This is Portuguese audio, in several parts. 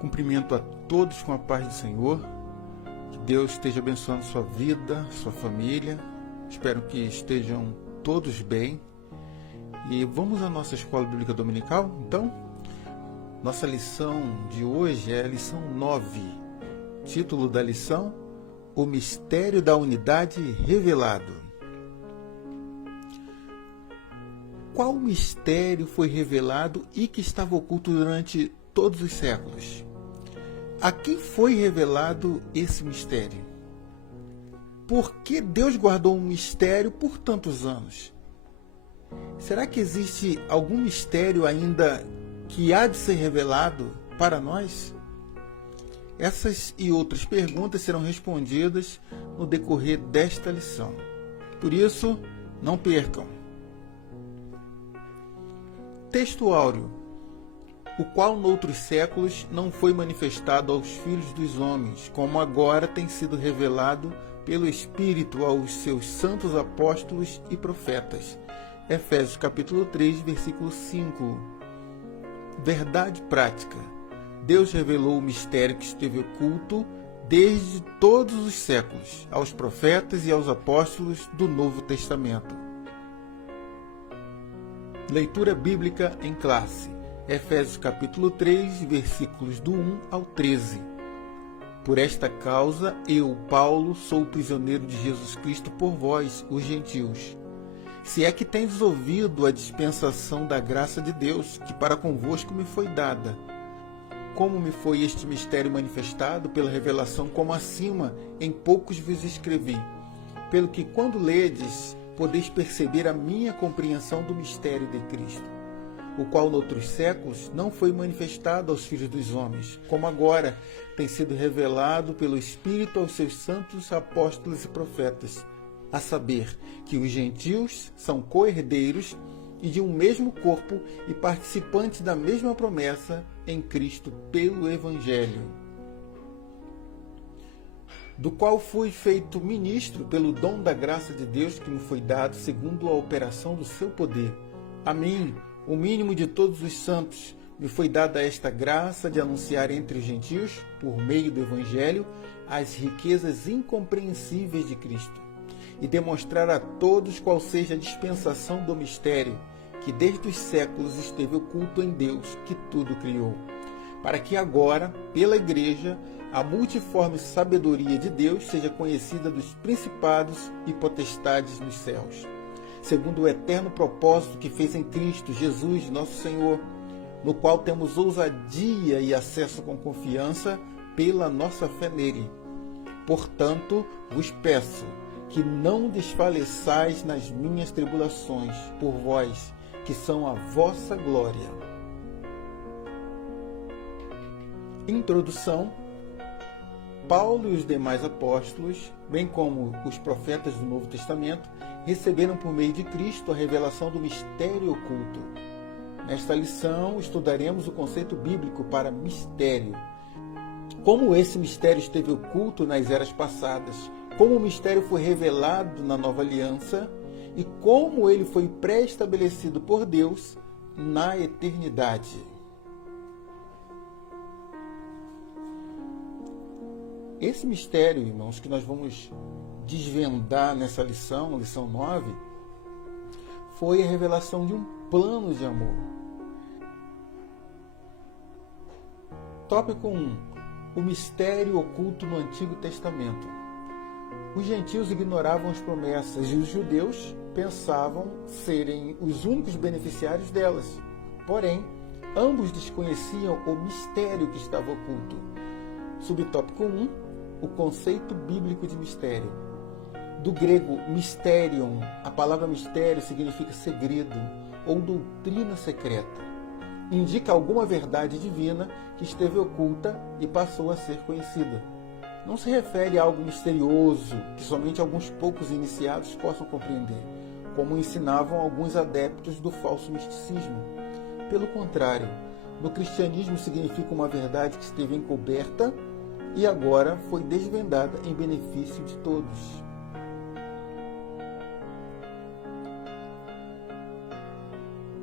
Cumprimento a todos com a paz do Senhor. Que Deus esteja abençoando sua vida, sua família. Espero que estejam todos bem. E vamos à nossa escola bíblica dominical? Então, nossa lição de hoje é a lição 9. Título da lição: O mistério da unidade revelado. Qual mistério foi revelado e que estava oculto durante todos os séculos? A quem foi revelado esse mistério? Por que Deus guardou um mistério por tantos anos? Será que existe algum mistério ainda que há de ser revelado para nós? Essas e outras perguntas serão respondidas no decorrer desta lição. Por isso, não percam. Texto áureo, o qual noutros séculos não foi manifestado aos filhos dos homens, como agora tem sido revelado pelo Espírito aos seus santos apóstolos e profetas. Efésios capítulo 3, versículo 5. Verdade prática. Deus revelou o mistério que esteve oculto desde todos os séculos, aos profetas e aos apóstolos do Novo Testamento. Leitura bíblica em classe. Efésios capítulo 3, versículos do 1 ao 13. Por esta causa, eu, Paulo, sou prisioneiro de Jesus Cristo por vós, os gentios. Se é que tendes ouvido a dispensação da graça de Deus, que para convosco me foi dada. Como me foi este mistério manifestado pela revelação, como acima, em poucos vos escrevi. Pelo que, quando ledes, podeis perceber a minha compreensão do mistério de Cristo, o qual noutros séculos não foi manifestado aos filhos dos homens, como agora tem sido revelado pelo Espírito aos seus santos apóstolos e profetas, a saber, que os gentios são co-herdeiros e de um mesmo corpo e participantes da mesma promessa em Cristo pelo Evangelho, do qual fui feito ministro pelo dom da graça de Deus que me foi dado segundo a operação do seu poder. A mim, o mínimo de todos os santos, me foi dada esta graça de anunciar entre os gentios, por meio do Evangelho, as riquezas incompreensíveis de Cristo, e demonstrar a todos qual seja a dispensação do mistério, que desde os séculos esteve oculto em Deus, que tudo criou, para que agora, pela Igreja, a multiforme sabedoria de Deus seja conhecida dos principados e potestades nos céus, segundo o eterno propósito que fez em Cristo Jesus, nosso Senhor, no qual temos ousadia e acesso com confiança pela nossa fé nele. Portanto, vos peço que não desfaleçais nas minhas tribulações por vós, que são a vossa glória. Introdução. Paulo e os demais apóstolos, bem como os profetas do Novo Testamento, receberam por meio de Cristo a revelação do mistério oculto. Nesta lição, estudaremos o conceito bíblico para mistério. Como esse mistério esteve oculto nas eras passadas, como o mistério foi revelado na nova aliança e como ele foi pré-estabelecido por Deus na eternidade. Esse mistério, irmãos, que nós vamos desvendar nessa lição, lição 9, foi a revelação de um plano de amor. Tópico 1. O mistério oculto no Antigo Testamento. Os gentios ignoravam as promessas e os judeus pensavam serem os únicos beneficiários delas. Porém, ambos desconheciam o mistério que estava oculto. Subtópico 1. O conceito bíblico de mistério. Do grego mysterion, a palavra mistério significa segredo ou doutrina secreta. Indica alguma verdade divina que esteve oculta e passou a ser conhecida. Não se refere a algo misterioso que somente alguns poucos iniciados possam compreender, como ensinavam alguns adeptos do falso misticismo. Pelo contrário, no cristianismo significa uma verdade que esteve encoberta e agora foi desvendada em benefício de todos.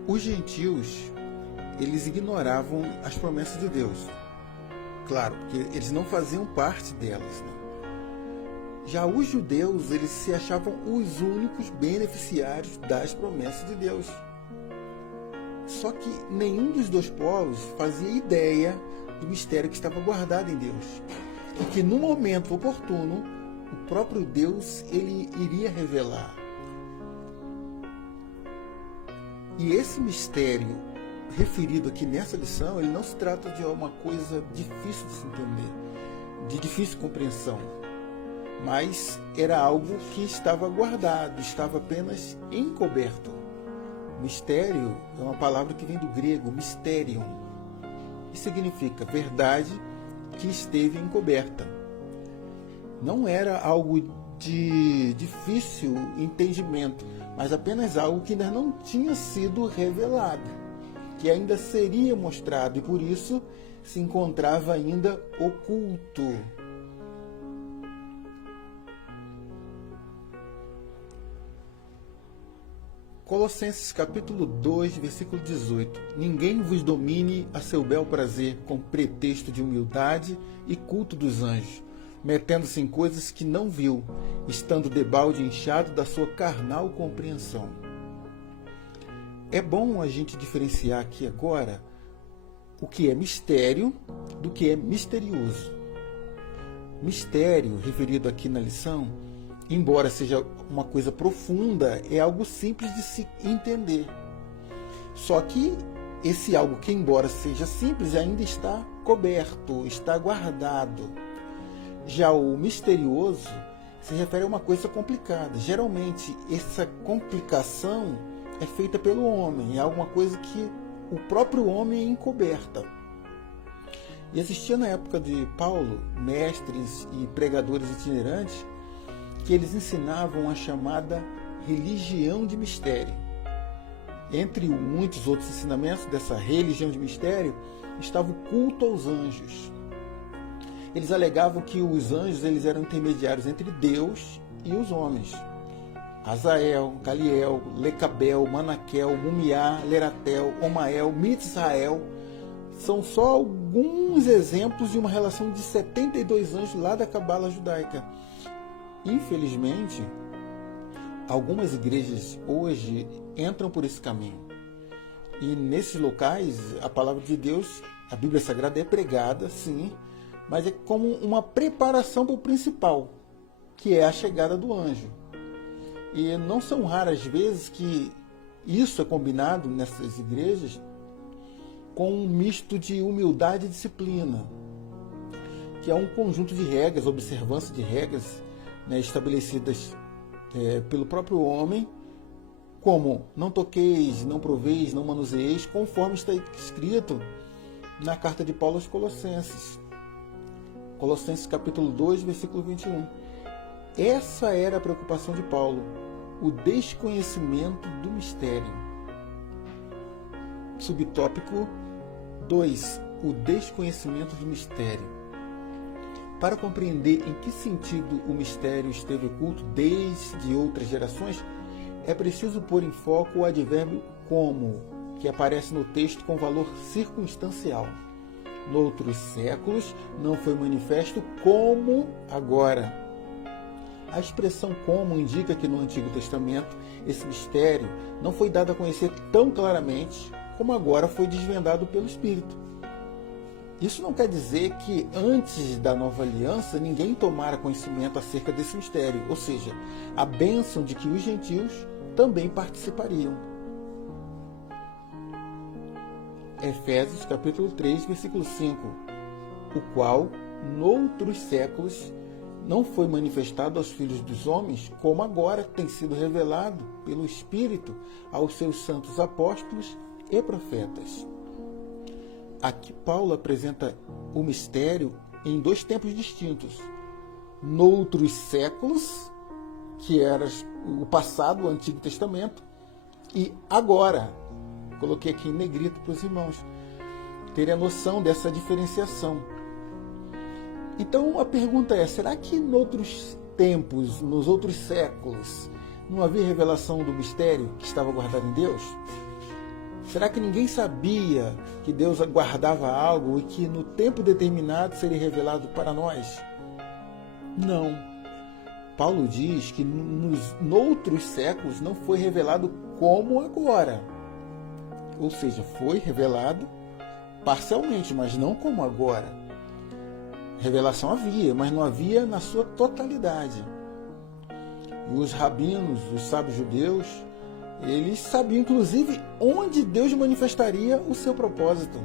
Os gentios, eles ignoravam as promessas de Deus. Claro, porque eles não faziam parte delas, né? Já os judeus, eles se achavam os únicos beneficiários das promessas de Deus. Só que nenhum dos dois povos fazia ideia do mistério que estava guardado em Deus. E que no momento oportuno, o próprio Deus ele iria revelar. E esse mistério referido aqui nessa lição, ele não se trata de uma coisa difícil de se entender, de difícil compreensão, mas era algo que estava guardado, estava apenas encoberto. Mistério é uma palavra que vem do grego, mysterion, e significa verdade que esteve encoberta. Não era algo de difícil entendimento, mas apenas algo que ainda não tinha sido revelado, que ainda seria mostrado e por isso se encontrava ainda oculto. Colossenses capítulo 2, versículo 18. Ninguém vos domine a seu bel prazer com pretexto de humildade e culto dos anjos, metendo-se em coisas que não viu, estando debalde inchado da sua carnal compreensão. É bom a gente diferenciar aqui agora o que é mistério do que é misterioso. Mistério, referido aqui na lição, embora seja uma coisa profunda, é algo simples de se entender. Só que esse algo que, embora seja simples, ainda está coberto, está guardado. Já o misterioso se refere a uma coisa complicada. Geralmente, essa complicação é feita pelo homem, é alguma coisa que o próprio homem é encoberta. E existia na época de Paulo mestres e pregadores itinerantes que eles ensinavam a chamada religião de mistério. Entre muitos outros ensinamentos dessa religião de mistério estava o culto aos anjos. Eles alegavam que os anjos eles eram intermediários entre Deus e os homens. Azael, Galiel, Lecabel, Manaquel, Mumiá, Leratel, Omael, Mitzrael são só alguns exemplos de uma relação de 72 anjos lá da Cabala judaica. Infelizmente, algumas igrejas hoje entram por esse caminho. E nesses locais, a palavra de Deus, a Bíblia Sagrada é pregada, sim, mas é como uma preparação para o principal, que é a chegada do anjo. E não são raras vezes que isso é combinado nessas igrejas com um misto de humildade e disciplina, que é um conjunto de regras, observância de regras, né, estabelecidas pelo próprio homem, como não toqueis, não proveis, não manuseeis, conforme está escrito na carta de Paulo aos Colossenses. Colossenses capítulo 2, versículo 21. Essa era a preocupação de Paulo, o desconhecimento do mistério. Subtópico 2, o desconhecimento do mistério. Para compreender em que sentido o mistério esteve oculto desde outras gerações, é preciso pôr em foco o advérbio como, que aparece no texto com valor circunstancial. Noutros séculos não foi manifesto como agora. A expressão como indica que no Antigo Testamento esse mistério não foi dado a conhecer tão claramente como agora foi desvendado pelo Espírito. Isso não quer dizer que antes da nova aliança ninguém tomara conhecimento acerca desse mistério, ou seja, a bênção de que os gentios também participariam. Efésios capítulo 3, versículo 5, o qual, noutros séculos, não foi manifestado aos filhos dos homens, como agora tem sido revelado pelo Espírito aos seus santos apóstolos e profetas. Aqui Paulo apresenta o mistério em dois tempos distintos. Noutros séculos, que era o passado, o Antigo Testamento, e agora. Coloquei aqui em negrito para os irmãos terem a noção dessa diferenciação. Então a pergunta é, será que em outros tempos, nos outros séculos, não havia revelação do mistério que estava guardado em Deus? Será que ninguém sabia que Deus guardava algo e que no tempo determinado seria revelado para nós? Não. Paulo diz que noutros séculos não foi revelado como agora. Ou seja, foi revelado parcialmente, mas não como agora. Revelação havia, mas não havia na sua totalidade. E os rabinos, os sábios judeus, eles sabiam inclusive onde Deus manifestaria o seu propósito.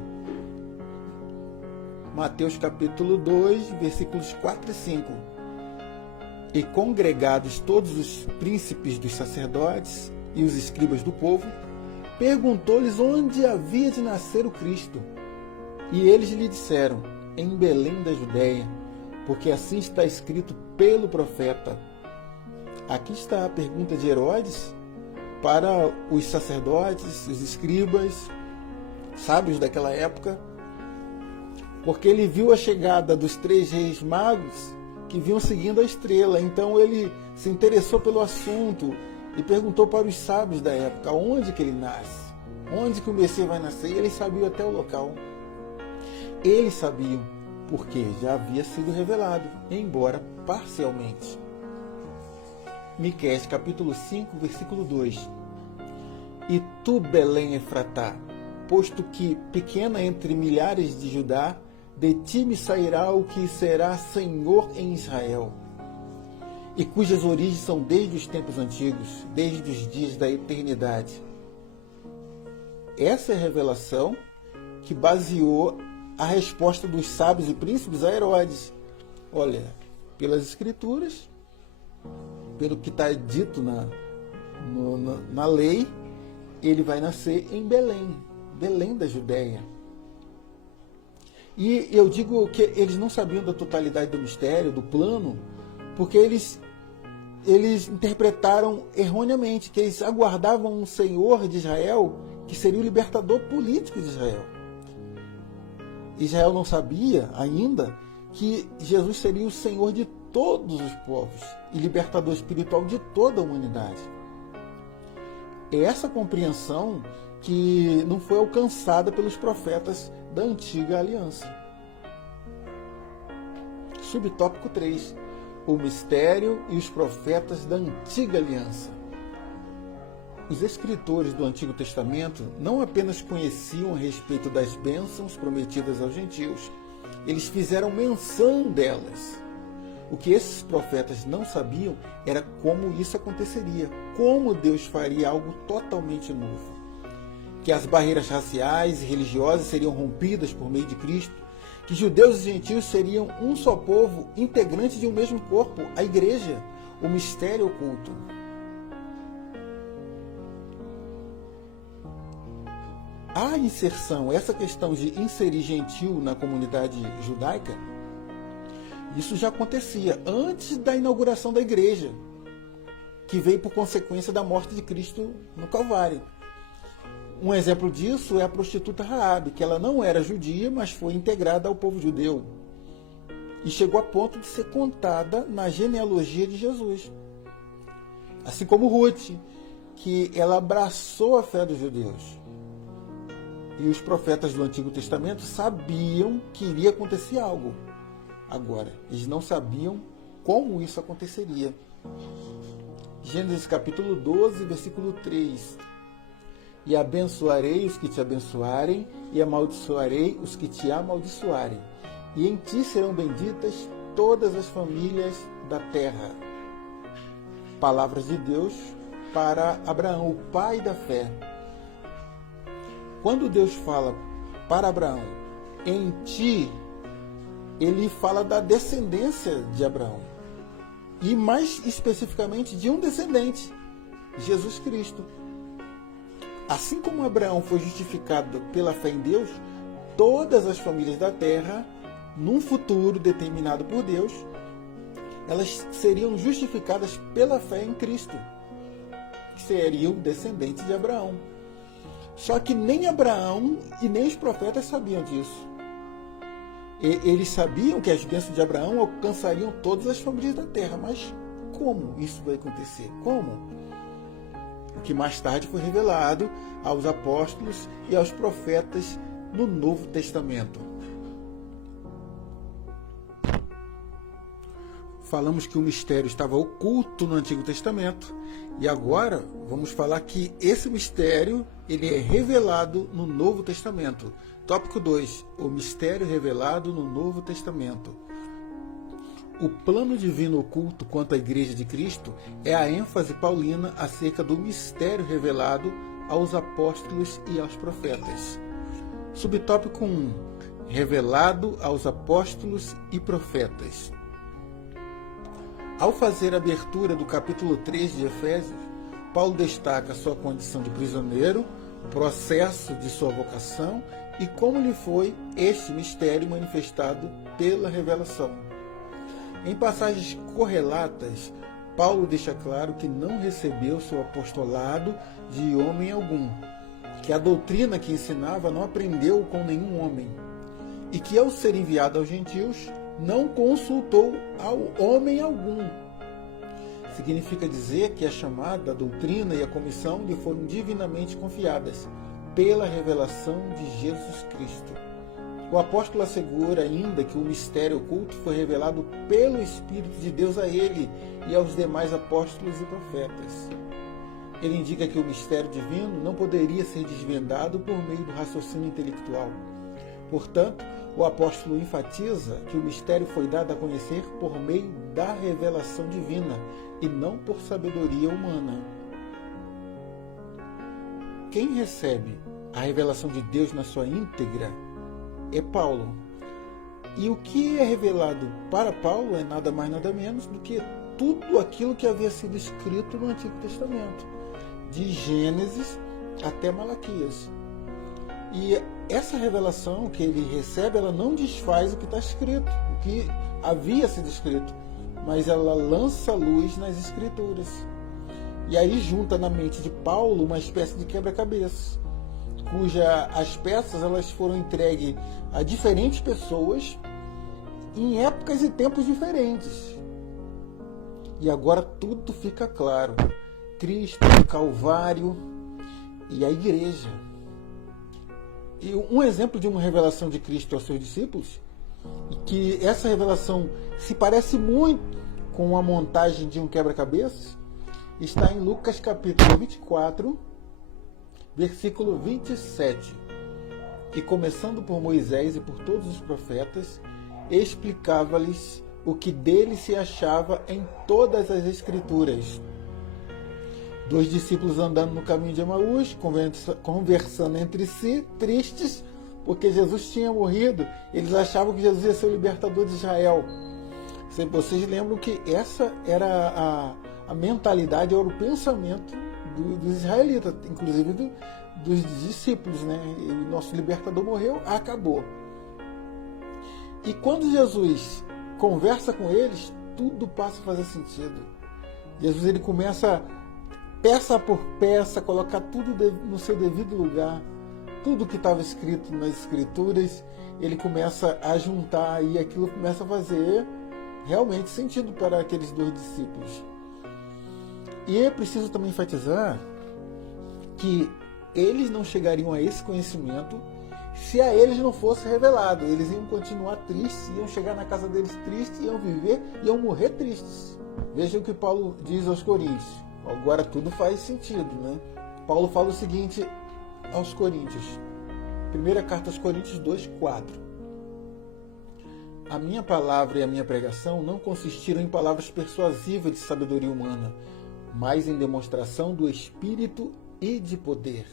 Mateus capítulo 2, versículos 4 e 5. E congregados todos os príncipes dos sacerdotes e os escribas do povo, perguntou-lhes onde havia de nascer o Cristo. E eles lhe disseram: em Belém da Judéia, porque assim está escrito pelo profeta. Aqui está a pergunta de Herodes para os sacerdotes, os escribas, sábios daquela época, porque ele viu a chegada dos 3 reis magos que vinham seguindo a estrela. Então ele se interessou pelo assunto e perguntou para os sábios da época onde que ele nasce, onde que o Messias vai nascer. E eles sabiam até o local. Eles sabiam, porque já havia sido revelado, embora parcialmente. Miqueias capítulo 5, versículo 2. E tu, Belém Efratá, posto que pequena entre milhares de Judá, de ti me sairá o que será Senhor em Israel, e cujas origens são desde os tempos antigos, desde os dias da eternidade. Essa é a revelação que baseou a resposta dos sábios e príncipes a Herodes. Olha, pelas escrituras, pelo que está dito na lei, ele vai nascer em Belém, Belém da Judéia. E eu digo que eles não sabiam da totalidade do mistério, do plano, porque eles interpretaram erroneamente que eles aguardavam um Senhor de Israel que seria o libertador político de Israel. Israel não sabia ainda que Jesus seria o Senhor de todos os povos e libertador espiritual de toda a humanidade. É essa compreensão que não foi alcançada pelos profetas da antiga aliança. Subtópico 3. O mistério e os profetas da antiga aliança. Os escritores do Antigo Testamento não apenas conheciam a respeito das bênçãos prometidas aos gentios, eles fizeram menção delas. O que esses profetas não sabiam era como isso aconteceria, como Deus faria algo totalmente novo. Que as barreiras raciais e religiosas seriam rompidas por meio de Cristo, que judeus e gentios seriam um só povo, integrante de um mesmo corpo, a igreja, o mistério oculto. A inserção, essa questão de inserir gentil na comunidade judaica, isso já acontecia antes da inauguração da igreja, que veio por consequência da morte de Cristo no Calvário. Um exemplo disso é a prostituta Raabe, que ela não era judia, mas foi integrada ao povo judeu. E chegou a ponto de ser contada na genealogia de Jesus. Assim como Ruth, que ela abraçou a fé dos judeus. E os profetas do Antigo Testamento sabiam que iria acontecer algo. Agora, eles não sabiam como isso aconteceria. Gênesis capítulo 12, versículo 3. E abençoarei os que te abençoarem, e amaldiçoarei os que te amaldiçoarem. E em ti serão benditas todas as famílias da terra. Palavras de Deus para Abraão, o pai da fé. Quando Deus fala para Abraão, em ti, ele fala da descendência de Abraão. E mais especificamente de um descendente, Jesus Cristo. Assim como Abraão foi justificado pela fé em Deus, todas as famílias da terra, num futuro determinado por Deus, elas seriam justificadas pela fé em Cristo, que seriam descendentes de Abraão. Só que nem Abraão e nem os profetas sabiam disso. Eles sabiam que as bênçãos de Abraão alcançariam todas as famílias da terra, mas como isso vai acontecer? Como? o que mais tarde foi revelado aos apóstolos e aos profetas no Novo Testamento. Falamos que o mistério estava oculto no Antigo Testamento e agora vamos falar que esse mistério ele é revelado no Novo Testamento. Tópico 2. O mistério revelado no Novo Testamento. O plano divino oculto quanto à Igreja de Cristo é a ênfase paulina acerca do mistério revelado aos apóstolos e aos profetas. Subtópico 1. Revelado aos apóstolos e profetas. Ao fazer a abertura do capítulo 3 de Efésios, Paulo destaca sua condição de prisioneiro, processo de sua vocação e como lhe foi este mistério manifestado pela revelação. Em passagens correlatas, Paulo deixa claro que não recebeu seu apostolado de homem algum, que a doutrina que ensinava não aprendeu com nenhum homem, e que ao ser enviado aos gentios, não consultou ao homem algum. Significa dizer que a chamada, a doutrina e a comissão lhe foram divinamente confiadas pela revelação de Jesus Cristo. O apóstolo assegura ainda que o mistério oculto foi revelado pelo Espírito de Deus a ele e aos demais apóstolos e profetas. Ele indica que o mistério divino não poderia ser desvendado por meio do raciocínio intelectual. Portanto, o apóstolo enfatiza que o mistério foi dado a conhecer por meio da revelação divina e não por sabedoria humana. Quem recebe a revelação de Deus na sua íntegra é Paulo. E o que é revelado para Paulo é nada mais nada menos do que tudo aquilo que havia sido escrito no Antigo Testamento, de Gênesis até Malaquias. E essa revelação que ele recebe, ela não desfaz o que está escrito, o que havia sido escrito, mas ela lança luz nas Escrituras. E aí junta na mente de Paulo uma espécie de quebra-cabeça, as peças elas foram entregues a diferentes pessoas em épocas e tempos diferentes. E agora tudo fica claro. Cristo, o Calvário e a Igreja. E um exemplo de uma revelação de Cristo aos seus discípulos, que essa revelação se parece muito com a montagem de um quebra-cabeças, está em Lucas capítulo 24, versículo 27. E começando por Moisés e por todos os profetas, explicava-lhes o que dele se achava em todas as Escrituras. Dois discípulos andando no caminho de Emaús, conversando entre si, tristes, porque Jesus tinha morrido. Eles achavam que Jesus ia ser o libertador de Israel. Vocês lembram que essa era a mentalidade, era o pensamento dos israelitas, inclusive dos discípulos, né? O nosso libertador morreu, acabou. E quando Jesus conversa com eles, tudo passa a fazer sentido. Jesus ele começa peça por peça, colocar tudo no seu devido lugar, tudo que estava escrito nas Escrituras, ele começa a juntar e aquilo começa a fazer realmente sentido para aqueles dois discípulos. E é preciso também enfatizar que eles não chegariam a esse conhecimento se a eles não fosse revelado. Eles iam continuar tristes, iam chegar na casa deles tristes, iam viver, iam morrer tristes. Vejam o que Paulo diz aos Coríntios. Agora tudo faz sentido, né? Paulo fala o seguinte aos Coríntios. Primeira carta aos Coríntios 2:4. A minha palavra e a minha pregação não consistiram em palavras persuasivas de sabedoria humana, mas em demonstração do Espírito e de poder.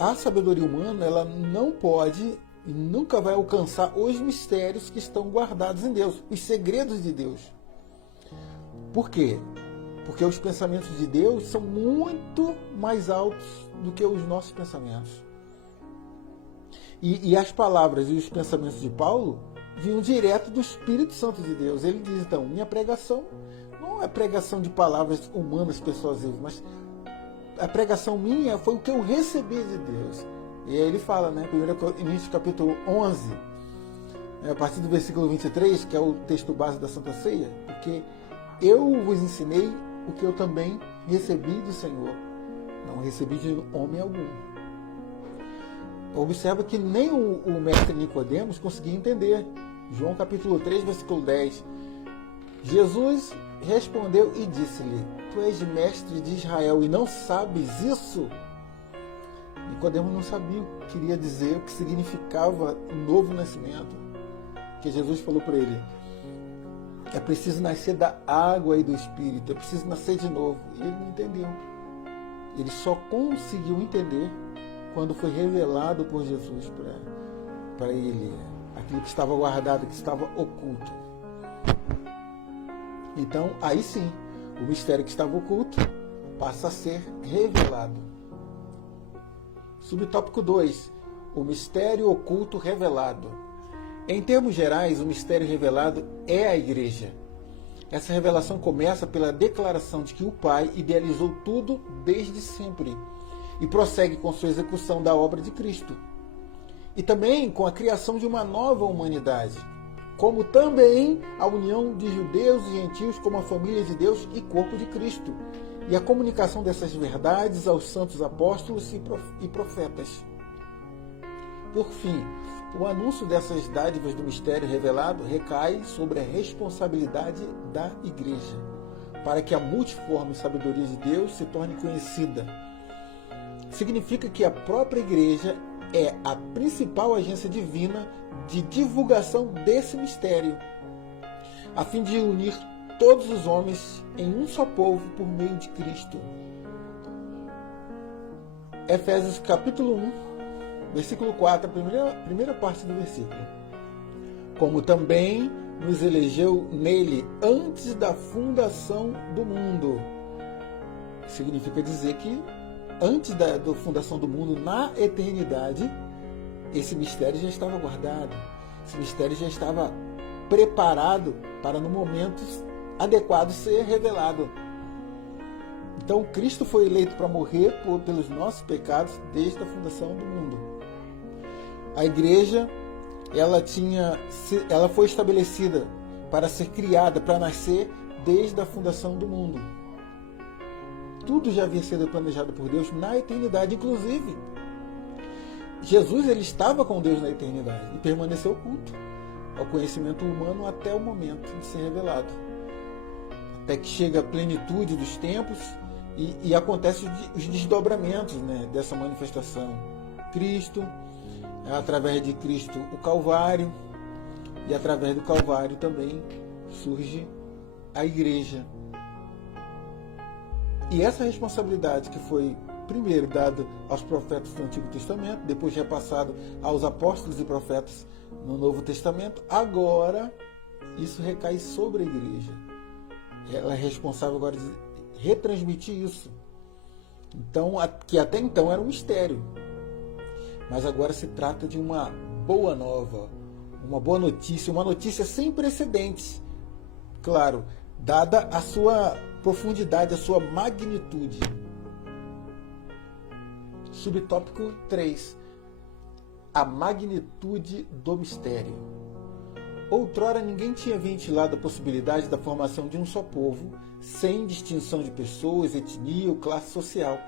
A sabedoria humana, ela não pode e nunca vai alcançar os mistérios que estão guardados em Deus, os segredos de Deus. Por quê? Porque os pensamentos de Deus são muito mais altos do que os nossos pensamentos. E as palavras e os pensamentos de Paulo vinham direto do Espírito Santo de Deus. Ele diz, então, minha pregação não é pregação de palavras humanas persuasivas, mas a pregação minha foi o que eu recebi de Deus. E aí ele fala, né, 1 Coríntios capítulo 11, a partir do versículo 23, que é o texto base da Santa Ceia, porque eu vos ensinei o que eu também recebi do Senhor, não recebi de homem algum. Observa que nem o mestre Nicodemos conseguia entender. João capítulo 3, versículo 10. Jesus respondeu e disse-lhe: Tu és mestre de Israel e não sabes isso? Nicodemos não sabia o que queria dizer, o que significava o novo nascimento. Que Jesus falou para ele: é preciso nascer da água e do Espírito, é preciso nascer de novo. E ele não entendeu. Ele só conseguiu entender quando foi revelado por Jesus para ele, aquilo que estava guardado, que estava oculto. Então, aí sim, o mistério que estava oculto passa a ser revelado. Subtópico 2. O mistério oculto revelado. Em termos gerais, o mistério revelado é a Igreja. Essa revelação começa pela declaração de que o Pai idealizou tudo desde sempre e prossegue com sua execução da obra de Cristo. E também com a criação de uma nova humanidade, como também a união de judeus e gentios como a família de Deus e corpo de Cristo, e a comunicação dessas verdades aos santos apóstolos e profetas. Por fim, o anúncio dessas dádivas do mistério revelado recai sobre a responsabilidade da Igreja, para que a multiforme sabedoria de Deus se torne conhecida. Significa que a própria Igreja é a principal agência divina de divulgação desse mistério, a fim de unir todos os homens em um só povo por meio de Cristo. Efésios capítulo 1, versículo 4, a primeira parte do versículo. Como também nos elegeu nele antes da fundação do mundo. Significa dizer que antes da fundação do mundo, na eternidade, esse mistério já estava guardado. Esse mistério já estava preparado para, no momento adequado, ser revelado. Então, Cristo foi eleito para morrer pelos nossos pecados desde a fundação do mundo. A Igreja, ela foi estabelecida para ser criada, para nascer desde a fundação do mundo. Tudo já havia sido planejado por Deus na eternidade, inclusive Jesus, ele estava com Deus na eternidade e permaneceu oculto ao conhecimento humano até o momento de ser revelado. Até que chega a plenitude dos tempos e acontecem os desdobramentos, né, dessa manifestação. Cristo, através de Cristo, o Calvário, e através do Calvário também surge a Igreja. E essa responsabilidade que foi primeiro dada aos profetas do Antigo Testamento, depois repassado aos apóstolos e profetas no Novo Testamento, agora isso recai sobre a Igreja. Ela é responsável agora de retransmitir isso. Então, que até então era um mistério. Mas agora se trata de uma boa nova, uma boa notícia, uma notícia sem precedentes. Claro, dada a sua profundidade, a sua magnitude. Subtópico 3. A magnitude do mistério. Outrora ninguém tinha ventilado a possibilidade da formação de um só povo, sem distinção de pessoas, etnia ou classe social.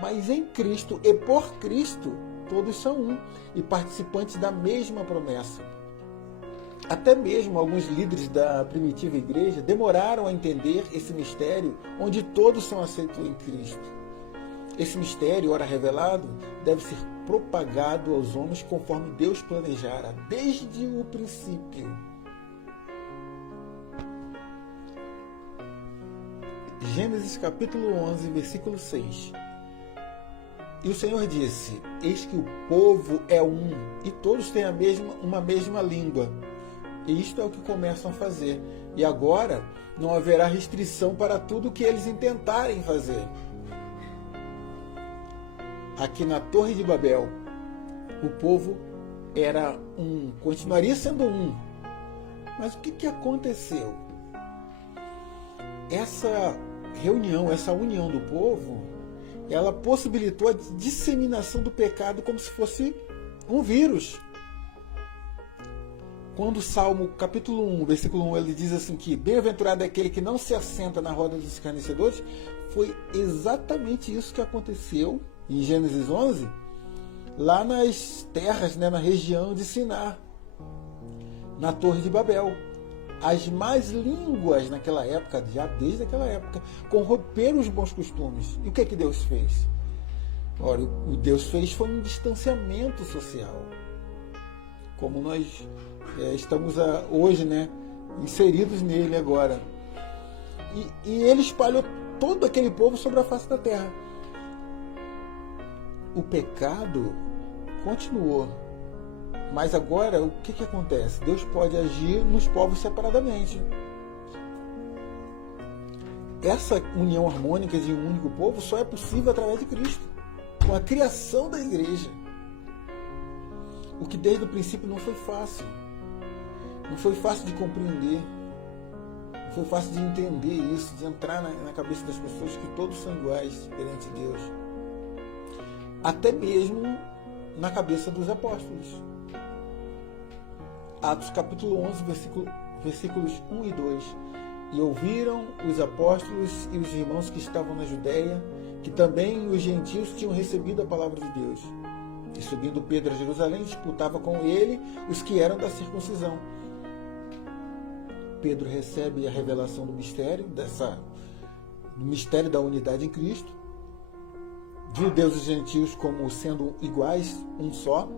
Mas em Cristo e por Cristo, todos são um e participantes da mesma promessa. Até mesmo alguns líderes da primitiva igreja demoraram a entender esse mistério, onde todos são aceitos em Cristo. Esse mistério, ora revelado, deve ser propagado aos homens conforme Deus planejara, desde o princípio. Gênesis capítulo 11, versículo 6. E o Senhor disse: Eis que o povo é um, e todos têm uma mesma língua. E isto é o que começam a fazer. E agora não haverá restrição para tudo o que eles intentarem fazer. Aqui na Torre de Babel, o povo era um, continuaria sendo um. Mas o que aconteceu? Essa reunião, essa união do povo, ela possibilitou a disseminação do pecado como se fosse um vírus. Quando o Salmo capítulo 1, versículo 1, ele diz assim que bem-aventurado é aquele que não se assenta na roda dos escarnecedores, foi exatamente isso que aconteceu em Gênesis 11, lá nas terras, na região de Sinar, na Torre de Babel. As más línguas naquela época, já desde aquela época, corromperam os bons costumes. E o que Deus fez? Ora, o Deus fez foi um distanciamento social. Como nós estamos hoje, inseridos nele agora. E ele espalhou todo aquele povo sobre a face da terra. O pecado continuou. Mas agora, o que acontece? Deus pode agir nos povos separadamente. Essa união harmônica de um único povo só é possível através de Cristo, com a criação da igreja. O que desde o princípio não foi fácil. Não foi fácil de compreender. Não foi fácil de entender isso, de entrar na cabeça das pessoas que todos são iguais perante Deus. Até mesmo na cabeça dos apóstolos. Atos capítulo 11, versículos 1 e 2. E ouviram os apóstolos e os irmãos que estavam na Judéia, que também os gentios tinham recebido a palavra de Deus. E subindo Pedro a Jerusalém, disputava com ele os que eram da circuncisão. Pedro recebe a revelação do mistério, do mistério da unidade em Cristo. Judeus e gentios como sendo iguais, um só.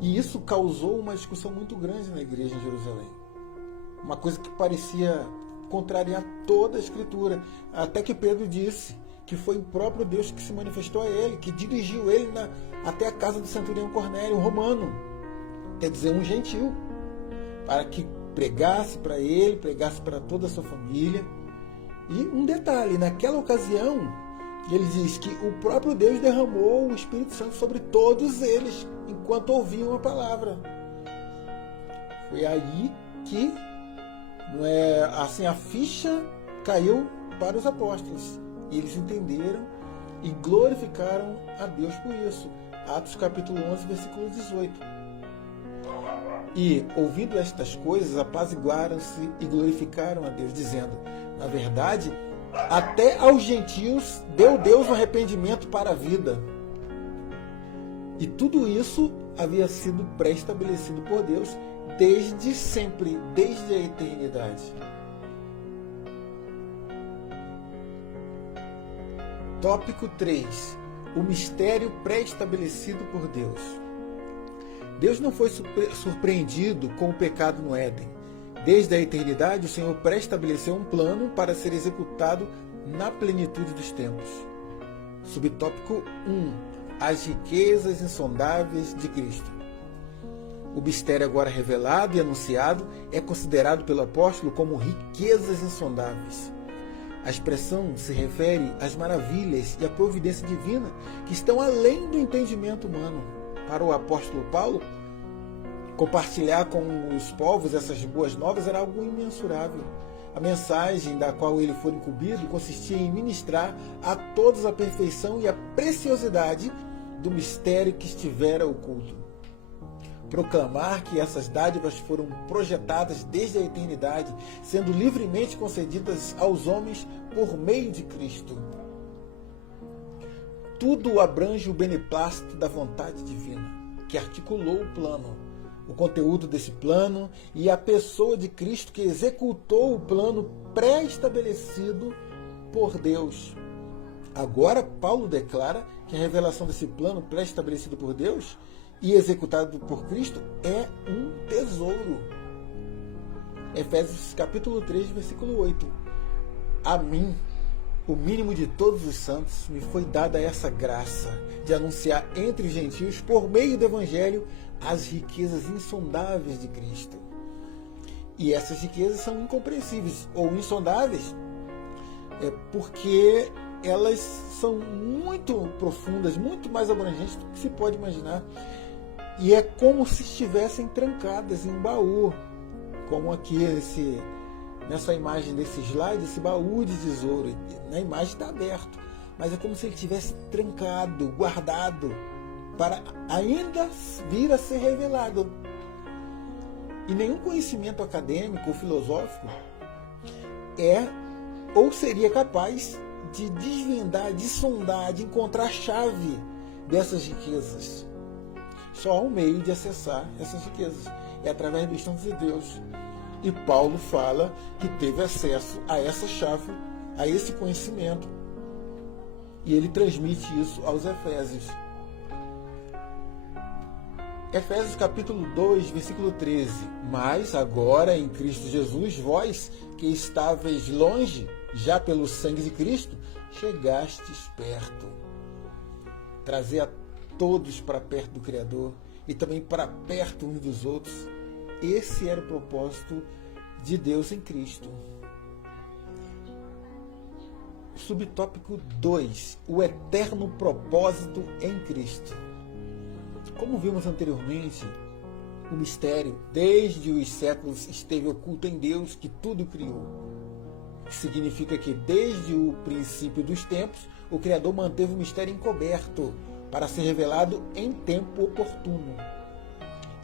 E isso causou uma discussão muito grande na igreja em Jerusalém. Uma coisa que parecia contrariar toda a Escritura. Até que Pedro disse que foi o próprio Deus que se manifestou a ele, que dirigiu ele até a casa do centurião Cornélio, um romano, quer dizer, um gentil, para que pregasse para ele, pregasse para toda a sua família. E um detalhe, naquela ocasião, ele diz que o próprio Deus derramou o Espírito Santo sobre todos eles, enquanto ouviam a palavra. Foi aí que a ficha caiu para os apóstolos. E eles entenderam e glorificaram a Deus por isso. Atos capítulo 11, versículo 18. E, ouvindo estas coisas, apaziguaram-se e glorificaram a Deus, dizendo: na verdade, até aos gentios deu Deus um arrependimento para a vida. E tudo isso havia sido pré-estabelecido por Deus desde sempre, desde a eternidade. Tópico 3. O mistério pré-estabelecido por Deus. Deus não foi surpreendido com o pecado no Éden. Desde a eternidade, o Senhor pré-estabeleceu um plano para ser executado na plenitude dos tempos. Subtópico 1. As riquezas insondáveis de Cristo. O mistério agora revelado e anunciado é considerado pelo apóstolo como riquezas insondáveis. A expressão se refere às maravilhas e à providência divina que estão além do entendimento humano. Para o apóstolo Paulo, compartilhar com os povos essas boas novas era algo imensurável. A mensagem da qual ele foi incumbido consistia em ministrar a todos a perfeição e a preciosidade do mistério que estivera oculto. Proclamar que essas dádivas foram projetadas desde a eternidade, sendo livremente concedidas aos homens por meio de Cristo. Tudo abrange o beneplácito da vontade divina, que articulou o plano, o conteúdo desse plano e a pessoa de Cristo que executou o plano pré-estabelecido por Deus. Agora, Paulo declara que a revelação desse plano pré-estabelecido por Deus e executado por Cristo é um tesouro. Efésios capítulo 3, versículo 8. A mim, o mínimo de todos os santos, me foi dada essa graça de anunciar entre os gentios, por meio do Evangelho, as riquezas insondáveis de Cristo. E essas riquezas são incompreensíveis ou insondáveis porque elas são muito profundas, muito mais abrangentes do que se pode imaginar. E é como se estivessem trancadas em um baú, como aqui nessa imagem desse slide, esse baú de tesouro. Na imagem está aberto, mas é como se ele estivesse trancado, guardado. para ainda vir a ser revelado. E nenhum conhecimento acadêmico ou filosófico ou seria capaz de desvendar, de sondar, de encontrar a chave dessas riquezas. Só há um meio de acessar essas riquezas, é através dos santos de Deus. E Paulo fala que teve acesso a essa chave, a esse conhecimento. E ele transmite isso aos Efésios. Efésios capítulo 2, versículo 13. Mas agora em Cristo Jesus, vós que estáveis longe, já pelo sangue de Cristo, chegastes perto. Trazer a todos para perto do Criador e também para perto uns dos outros. Esse era o propósito de Deus em Cristo. Subtópico 2. O eterno propósito em Cristo. Como vimos anteriormente, o mistério, desde os séculos, esteve oculto em Deus, que tudo criou. Significa que, desde o princípio dos tempos, o Criador manteve o mistério encoberto, para ser revelado em tempo oportuno.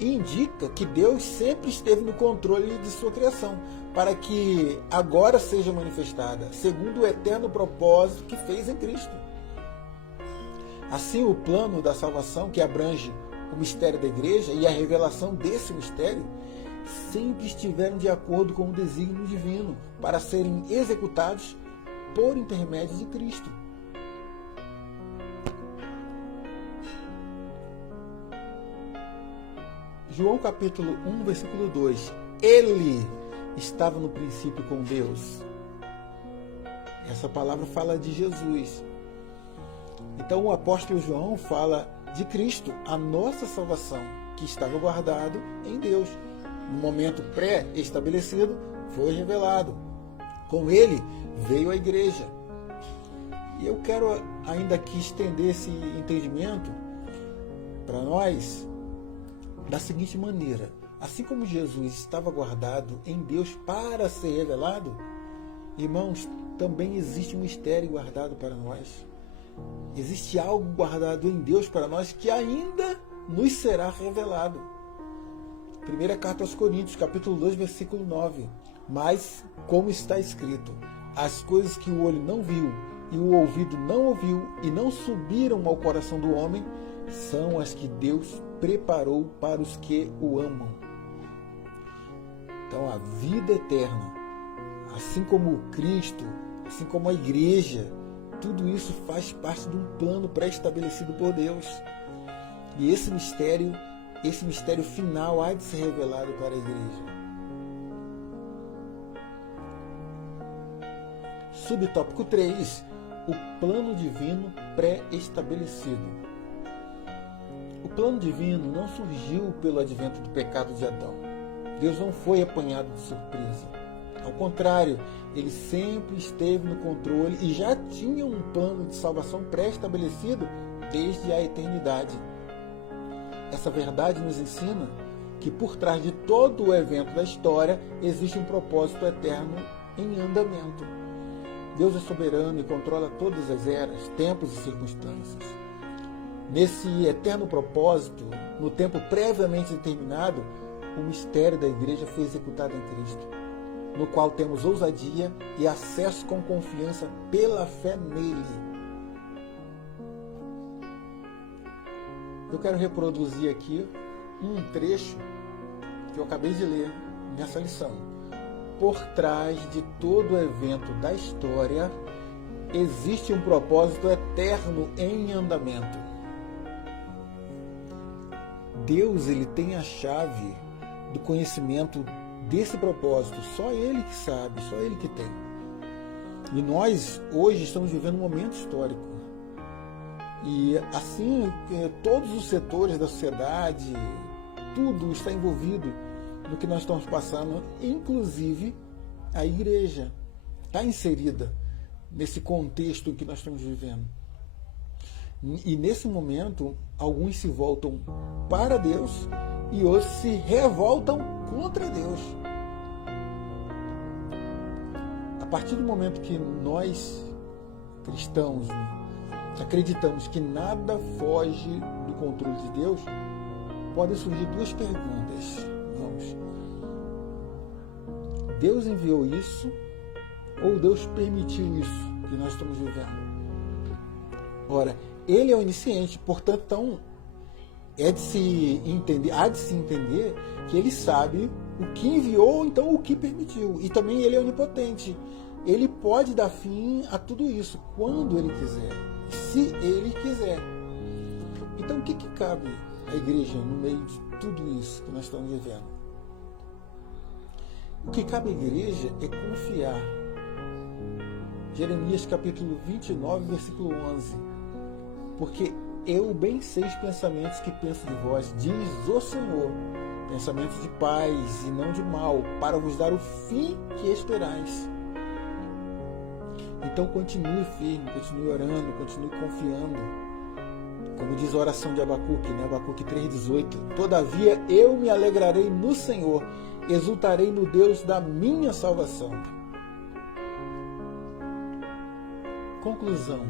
E indica que Deus sempre esteve no controle de sua criação, para que agora seja manifestada, segundo o eterno propósito que fez em Cristo. Assim, o plano da salvação, que abrange o mistério da igreja e a revelação desse mistério, sempre estiveram de acordo com o desígnio divino, para serem executados por intermédio de Cristo. João capítulo 1, versículo 2. Ele estava no princípio com Deus. Essa palavra fala de Jesus. Então o apóstolo João fala de Cristo, a nossa salvação, que estava guardado em Deus. No momento pré-estabelecido, foi revelado. Com ele veio a igreja. E eu quero ainda aqui estender esse entendimento para nós da seguinte maneira: assim como Jesus estava guardado em Deus para ser revelado, irmãos, também existe um mistério guardado para nós. Existe algo guardado em Deus para nós que ainda nos será revelado. Primeira carta aos Coríntios, capítulo 2, versículo 9. Mas, como está escrito, as coisas que o olho não viu e o ouvido não ouviu e não subiram ao coração do homem, são as que Deus preparou para os que o amam. Então, a vida eterna, assim como Cristo, assim como a igreja, tudo isso faz parte de um plano pré-estabelecido por Deus. E esse mistério final há de ser revelado para a igreja. Subtópico 3. O plano divino pré-estabelecido. O plano divino não surgiu pelo advento do pecado de Adão. Deus não foi apanhado de surpresa. Ao contrário, ele sempre esteve no controle e já tinha um plano de salvação pré-estabelecido desde a eternidade. Essa verdade nos ensina que por trás de todo o evento da história existe um propósito eterno em andamento. Deus é soberano e controla todas as eras, tempos e circunstâncias. Nesse eterno propósito, no tempo previamente determinado, o mistério da igreja foi executado em Cristo, no qual temos ousadia e acesso com confiança pela fé nele. Eu quero reproduzir aqui um trecho que eu acabei de ler nessa lição. Por trás de todo o evento da história, existe um propósito eterno em andamento. Deus, ele tem a chave do conhecimento desse propósito. Só ele que sabe, só ele que tem. E nós, hoje, estamos vivendo um momento histórico. E assim, todos os setores da sociedade, tudo está envolvido no que nós estamos passando, inclusive a igreja está inserida nesse contexto que nós estamos vivendo. E nesse momento, alguns se voltam para Deus e outros se revoltam contra Deus. A partir do momento que nós, cristãos, acreditamos que nada foge do controle de Deus, podem surgir duas perguntas. Vamos. Deus enviou isso ou Deus permitiu isso que nós estamos vivendo? Ora, Ele é o onisciente, portanto, então, há de se entender que Ele sabe o que enviou ou então o que permitiu. E também Ele é onipotente. Ele pode dar fim a tudo isso quando Ele quiser, se Ele quiser. Então, o que cabe à igreja no meio de tudo isso que nós estamos vivendo? O que cabe à igreja é confiar. Jeremias capítulo 29, versículo 11. Porque eu bem sei os pensamentos que penso de vós, diz o Senhor, pensamentos de paz e não de mal, para vos dar o fim que esperais. Então continue firme, continue orando, continue confiando. Como diz a oração de Abacuque, Abacuque 3,18. Todavia eu me alegrarei no Senhor, exultarei no Deus da minha salvação. Conclusão.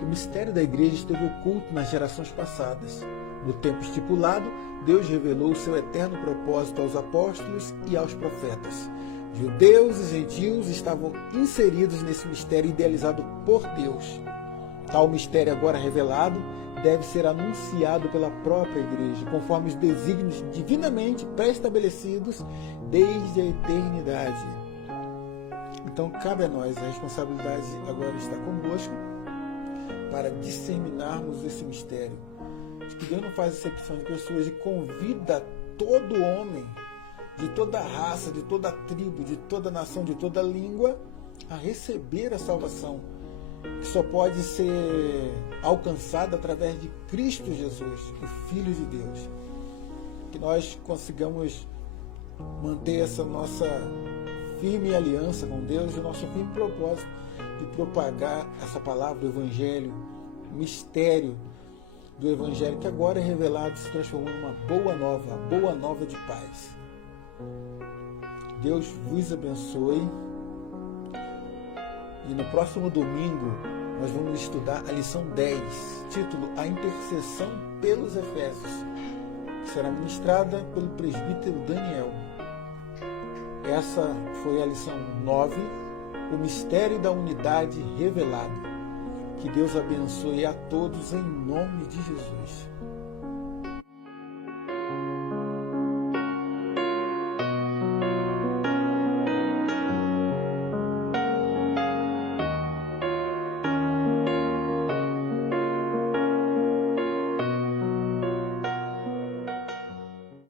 O mistério da igreja esteve oculto nas gerações passadas. No tempo estipulado, Deus revelou o seu eterno propósito aos apóstolos e aos profetas. Judeus e gentios estavam inseridos nesse mistério idealizado por Deus. Tal mistério agora revelado deve ser anunciado pela própria igreja, conforme os desígnios divinamente pré-estabelecidos desde a eternidade. Então cabe a nós, a responsabilidade agora está conosco para disseminarmos esse mistério. De que Deus não faz exceção de pessoas e convida todo homem, de toda raça, de toda tribo, de toda nação, de toda língua, a receber a salvação, que só pode ser alcançada através de Cristo Jesus, o Filho de Deus. Que nós consigamos manter essa nossa firme aliança com Deus e o nosso firme propósito de propagar essa palavra do Evangelho, o mistério do Evangelho que agora é revelado, se transformou numa boa nova de paz. Deus vos abençoe. E no próximo domingo nós vamos estudar a lição 10, título A Intercessão pelos Efésios, que será ministrada pelo presbítero Daniel. Essa foi a lição 9, o mistério da unidade revelado. Que Deus abençoe a todos em nome de Jesus.